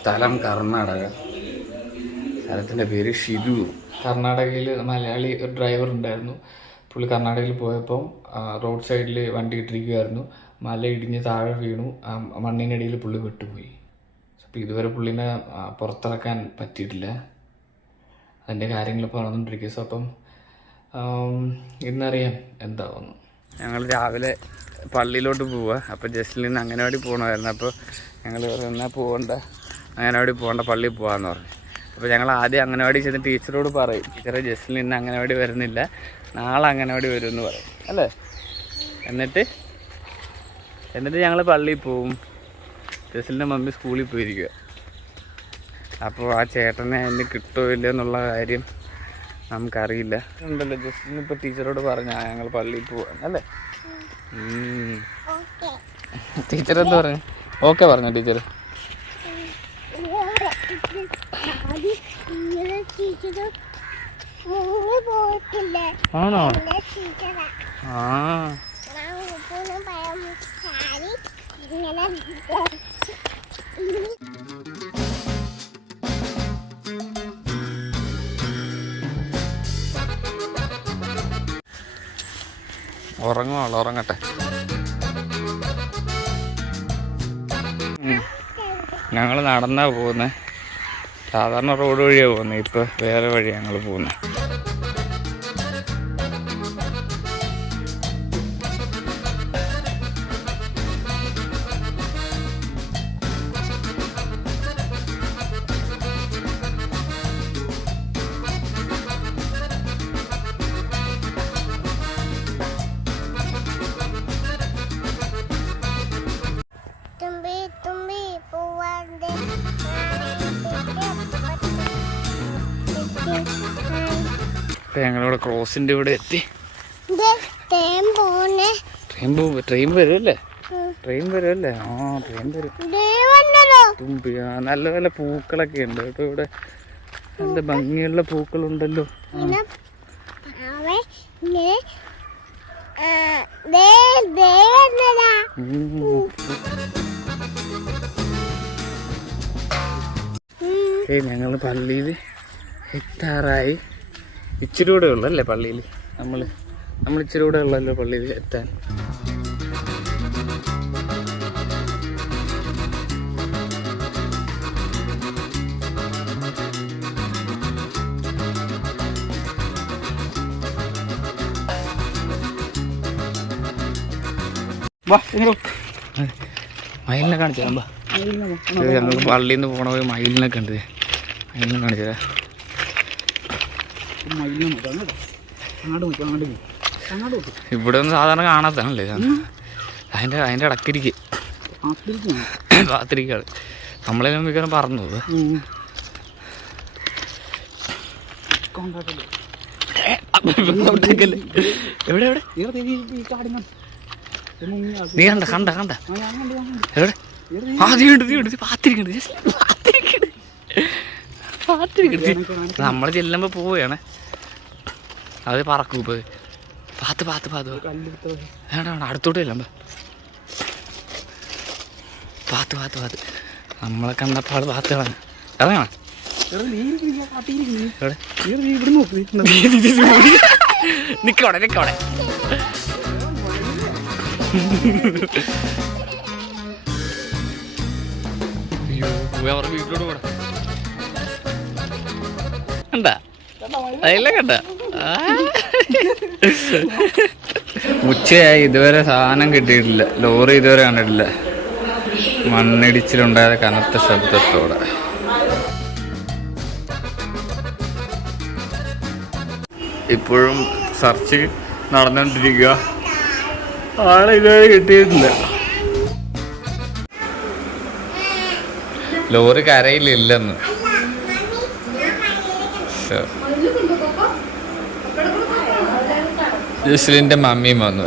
സ്ഥലം കർണാടക. സ്ഥലത്തിൻ്റെ പേര് ഷിരൂർ. കർണാടകയിൽ മലയാളി ഒരു ഡ്രൈവർ ഉണ്ടായിരുന്നു. പുള്ളി കർണാടകയിൽ പോയപ്പം റോഡ് സൈഡിൽ വണ്ടി ഇട്ടിരിക്കുമായിരുന്നു. മല ഇടിഞ്ഞ് താഴെ വീണു. മണ്ണിനടിയിൽ പുള്ളി വിട്ടുപോയി. അപ്പോൾ ഇതുവരെ പുള്ളിനെ പുറത്തിറക്കാൻ പറ്റിയിട്ടില്ല. അതിൻ്റെ കാര്യങ്ങൾ പറഞ്ഞുകൊണ്ടിരിക്കുക. സോ അപ്പം ഇന്നറിയാം എന്താവുന്നു. ഞങ്ങൾ രാവിലെ പള്ളിയിലോട്ട് പോവുക. അപ്പോൾ ജസ്ലിൻ അംഗനവാടി പോകണമായിരുന്നു. അപ്പോൾ ഞങ്ങൾ എന്നാൽ പോകണ്ട, അംഗനവാടി പോകണ്ട, പള്ളിയിൽ പോകാമെന്ന് പറഞ്ഞു. അപ്പോൾ ഞങ്ങൾ ആദ്യം അംഗനവാടി ചെന്ന് ടീച്ചറോട് പറയും, ടീച്ചറെ ജസ്ലിൻ ഇന്ന് അംഗനവാടി വരുന്നില്ല, നാളെ അംഗനവാടി വരുമെന്ന് പറയും അല്ലേ. എന്നിട്ട് ഞങ്ങൾ പള്ളിയിൽ പോവും. ജസ്ലിൻ്റെ മമ്മി സ്കൂളിൽ പോയിരിക്കുക. അപ്പോൾ ആ ചേട്ടനെ എന്നെ കിട്ടുമോ ഇല്ലയോ എന്നുള്ള കാര്യം നമുക്കറിയില്ല. ഉണ്ടല്ലോ ജസ്ലിൻ ഇപ്പോൾ ടീച്ചറോട് പറഞ്ഞാൽ ഞങ്ങൾ പള്ളിയിൽ പോവാൻ അല്ലേ. ടീച്ചർ എന്താ പറഞ്ഞു? ഓക്കെ പറഞ്ഞോ ടീച്ചർ? ആണോ? ആ ഉറങ്ങുവാളോ, ഉറങ്ങട്ടെ. ഞങ്ങൾ നടന്നാ പോകുന്നത്. സാധാരണ റോഡ് വഴിയാണ് പോകുന്നത്. ഇപ്പോൾ വേറെ വഴിയാണ് ഞങ്ങൾ പോകുന്നത്. ഞങ്ങളിവിടെ ക്രോസിൻ്റെ ഇവിടെ എത്തി. ട്രെയിൻ വരുമല്ലേ? ട്രെയിൻ വരുമല്ലേ? ആ ട്രെയിൻ വരും. തുമ്പി നല്ല നല്ല പൂക്കളൊക്കെ ഉണ്ട് കേട്ടോ. ഇവിടെ നല്ല ഭംഗിയുള്ള പൂക്കളുണ്ടല്ലോ. ഞങ്ങൾ പള്ളിയിൽ എത്താറായി. ഇച്ചിരി കൂടെ ഉള്ളല്ലേ പള്ളിയിൽ? നമ്മൾ ഇച്ചിരി കൂടെ ഉള്ളല്ലോ പള്ളിയിൽ എത്താൻ. മയിലിനെ കാണിച്ചു തരാം. ഞങ്ങൾ പള്ളിയിൽ നിന്ന് പോണ പോയി മയിലിനെ കണ്ടത്. മയിലിനെ കാണിച്ചു തരാം. ഇവിടെ ഒന്നും സാധാരണ കാണാത്തതാണല്ലേ. അതിൻ്റെ ഇടക്കിരിക്ക് കാത്തിരിക്കാണ്. നമ്മളെ മിക്കവാറും പറഞ്ഞു എവിടെ എവിടെ നീ കണ്ട എവിടെ? നമ്മൾ ചെല്ലുമ്പോ പോവുകയാണ്. അത് പറക്കും. ഇപ്പൊ വേണ്ട അടുത്തോട്ട് ചെല്ലുമ്പോ പാത്ത് നമ്മളെ കണ്ടപ്പാട് പാത്ത് കളഞ്ഞ ഇറങ്ങണ. നിക്കോടെ വീട്ടിലോട്ട് പോടാ. കണ്ട അതിലെ കണ്ട ഉച്ചയായി ഇതുവരെ സാധനം കിട്ടിയിട്ടില്ല. ലോറി ഇതുവരെ കണ്ടിട്ടില്ല. മണ്ണിടിച്ചിലുണ്ടായ കനത്ത ശബ്ദത്തോടെ. ഇപ്പോഴും സെർച്ച് നടന്നുകൊണ്ടിരിക്കുക. ആളെ ഇതുവരെ കിട്ടിയിട്ടില്ല. ലോറി കരയിലില്ലെന്ന്. ജസ്ലിൻ്റെ മമ്മിയും വന്നു.